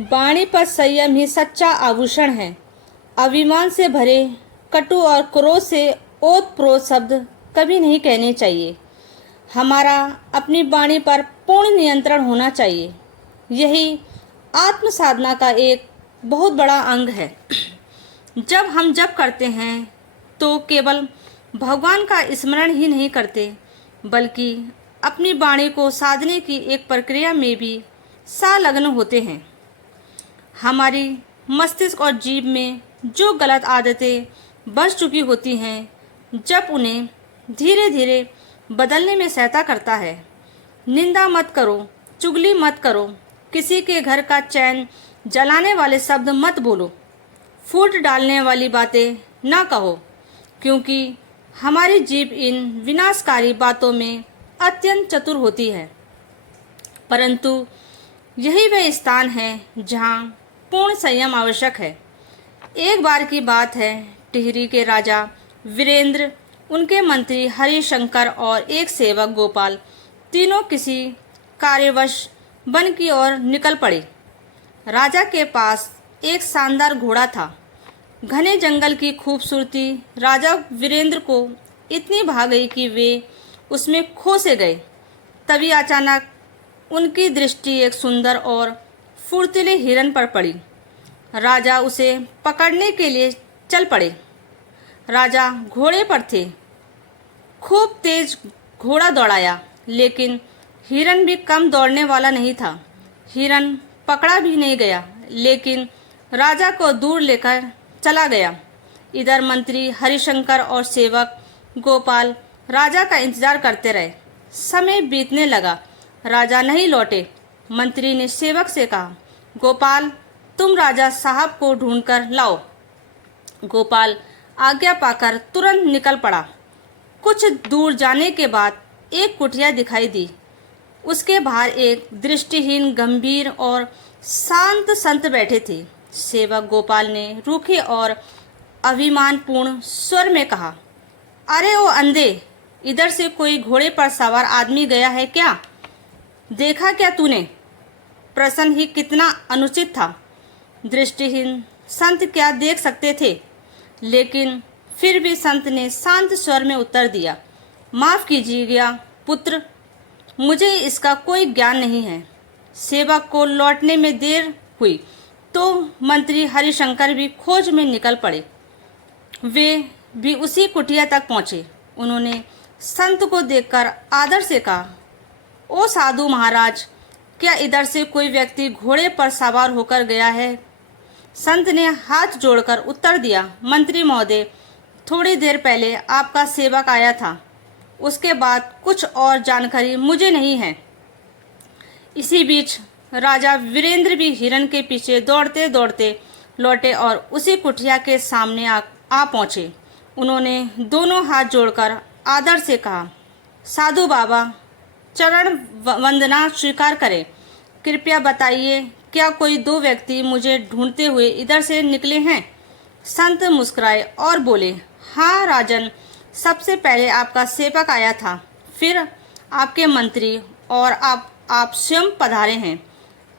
वाणी पर संयम ही सच्चा आभूषण है। अभिमान से भरे कटु और क्रोध से ओतप्रोत शब्द कभी नहीं कहने चाहिए। हमारा अपनी वाणी पर पूर्ण नियंत्रण होना चाहिए। यही आत्म साधना का एक बहुत बड़ा अंग है। जब हम जप करते हैं तो केवल भगवान का स्मरण ही नहीं करते, बल्कि अपनी वाणी को साधने की एक प्रक्रिया में भी संलग्न होते हैं। हमारी मस्तिष्क और जीभ में जो गलत आदतें बस चुकी होती हैं, जब उन्हें धीरे धीरे बदलने में सहायता करता है। निंदा मत करो, चुगली मत करो, किसी के घर का चैन जलाने वाले शब्द मत बोलो, फूट डालने वाली बातें ना कहो, क्योंकि हमारी जीभ इन विनाशकारी बातों में अत्यंत चतुर होती है। परंतु यही वह स्थान है जहाँ पूर्ण संयम आवश्यक है। एक बार की बात है, टिहरी के राजा वीरेंद्र, उनके मंत्री हरिशंकर और एक सेवक गोपाल तीनों किसी कार्यवश वन की ओर निकल पड़े। राजा के पास एक शानदार घोड़ा था। घने जंगल की खूबसूरती राजा वीरेंद्र को इतनी भा गई कि वे उसमें खो से गए। तभी अचानक उनकी दृष्टि एक सुंदर और फुर्तीले हिरन पर पड़ी। राजा उसे पकड़ने के लिए चल पड़े। राजा घोड़े पर थे। खूब तेज घोड़ा दौड़ाया, लेकिन हिरन भी कम दौड़ने वाला नहीं था। हिरन पकड़ा भी नहीं गया, लेकिन राजा को दूर लेकर चला गया। इधर मंत्री हरिशंकर और सेवक गोपाल राजा का इंतजार करते रहे। समय बीतने लगा, राजा नहीं लौटे। मंत्री ने सेवक से कहा, गोपाल, तुम राजा साहब को ढूंढकर लाओ। गोपाल आज्ञा पाकर तुरंत निकल पड़ा। कुछ दूर जाने के बाद एक कुटिया दिखाई दी। उसके बाहर एक दृष्टिहीन, गंभीर और शांत संत बैठे थे। सेवक गोपाल ने रूखे और अभिमानपूर्ण स्वर में कहा, अरे ओ अंधे, इधर से कोई घोड़े पर सवार आदमी गया है क्या? देखा क्या तूने? प्रश्न ही कितना अनुचित था। दृष्टिहीन संत क्या देख सकते थे? लेकिन फिर भी संत ने शांत स्वर में उत्तर दिया, माफ़ कीजिएगा पुत्र, मुझे इसका कोई ज्ञान नहीं है। सेवक को लौटने में देर हुई तो मंत्री हरिशंकर भी खोज में निकल पड़े। वे भी उसी कुटिया तक पहुँचे। उन्होंने संत को देखकर आदर से कहा, ओ साधु महाराज, क्या इधर से कोई व्यक्ति घोड़े पर सवार होकर गया है? संत ने हाथ जोड़कर उत्तर दिया, मंत्री महोदय, थोड़ी देर पहले आपका सेवक आया था। उसके बाद कुछ और जानकारी मुझे नहीं है। इसी बीच राजा वीरेंद्र भी हिरन के पीछे दौड़ते दौड़ते लौटे और उसी कुटिया के सामने आ पहुँचे। उन्होंने दोनों हाथ जोड़कर आदर से कहा, साधु बाबा, चरण वंदना स्वीकार करें। कृपया बताइए, क्या कोई दो व्यक्ति मुझे ढूंढते हुए इधर से निकले हैं? संत मुस्कुराए और बोले, हाँ राजन, सबसे पहले आपका सेवक आया था, फिर आपके मंत्री और आप स्वयं पधारे हैं।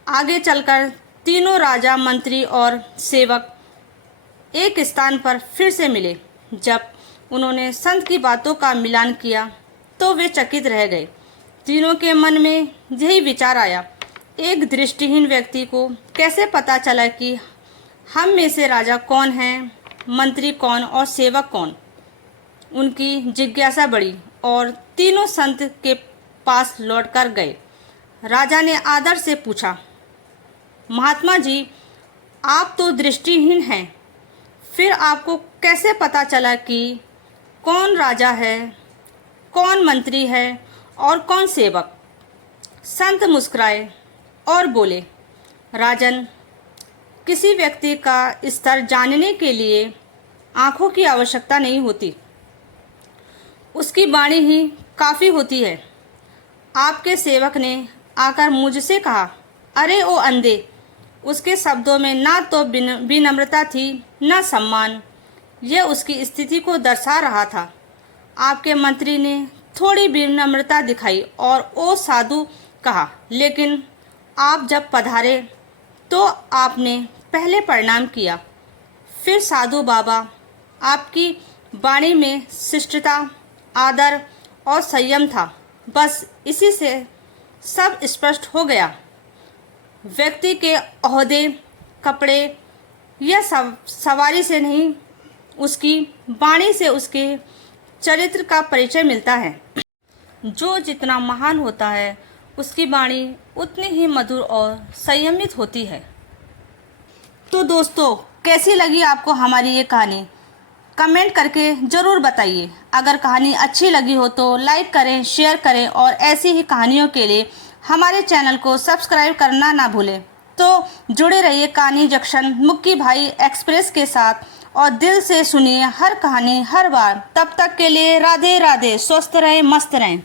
आगे चलकर तीनों राजा, मंत्री और सेवक एक स्थान पर फिर से मिले। जब उन्होंने संत की बातों का मिलान किया तो वे चकित रह गए। तीनों के मन में यही विचार आया, एक दृष्टिहीन व्यक्ति को कैसे पता चला कि हम में से राजा कौन है, मंत्री कौन और सेवक कौन? उनकी जिज्ञासा बढ़ी और तीनों संत के पास लौटकर गए। राजा ने आदर से पूछा, महात्मा जी, आप तो दृष्टिहीन हैं, फिर आपको कैसे पता चला कि कौन राजा है, कौन मंत्री है और कौन सेवक? संत मुस्कुराए और बोले, राजन, किसी व्यक्ति का स्तर जानने के लिए आँखों की आवश्यकता नहीं होती, उसकी वाणी ही काफ़ी होती है। आपके सेवक ने आकर मुझसे कहा, अरे ओ अंधे, उसके शब्दों में ना तो विनम्रता थी न सम्मान, यह उसकी स्थिति को दर्शा रहा था। आपके मंत्री ने थोड़ी विनम्रता दिखाई और ओ साधु कहा, लेकिन आप जब पधारे तो आपने पहले प्रणाम किया। फिर साधु बाबा, आपकी वाणी में शिष्टता, आदर और संयम था। बस इसी से सब स्पष्ट हो गया। व्यक्ति के ओहदे, कपड़े या सवारी से नहीं, उसकी वाणी से उसके चरित्र का परिचय मिलता है। जो जितना महान होता है, उसकी वाणी उतनी ही मधुर और संयमित होती है। तो दोस्तों, कैसी लगी आपको हमारी ये कहानी? कमेंट करके ज़रूर बताइए। अगर कहानी अच्छी लगी हो तो लाइक करें, शेयर करें और ऐसी ही कहानियों के लिए हमारे चैनल को सब्सक्राइब करना ना भूलें। तो जुड़े रहिए कहानी जंक्शन मुक्की भाई एक्सप्रेस के साथ और दिल से सुनिए हर कहानी हर बार। तब तक के लिए राधे राधे, स्वस्थ रहें, मस्त रहें।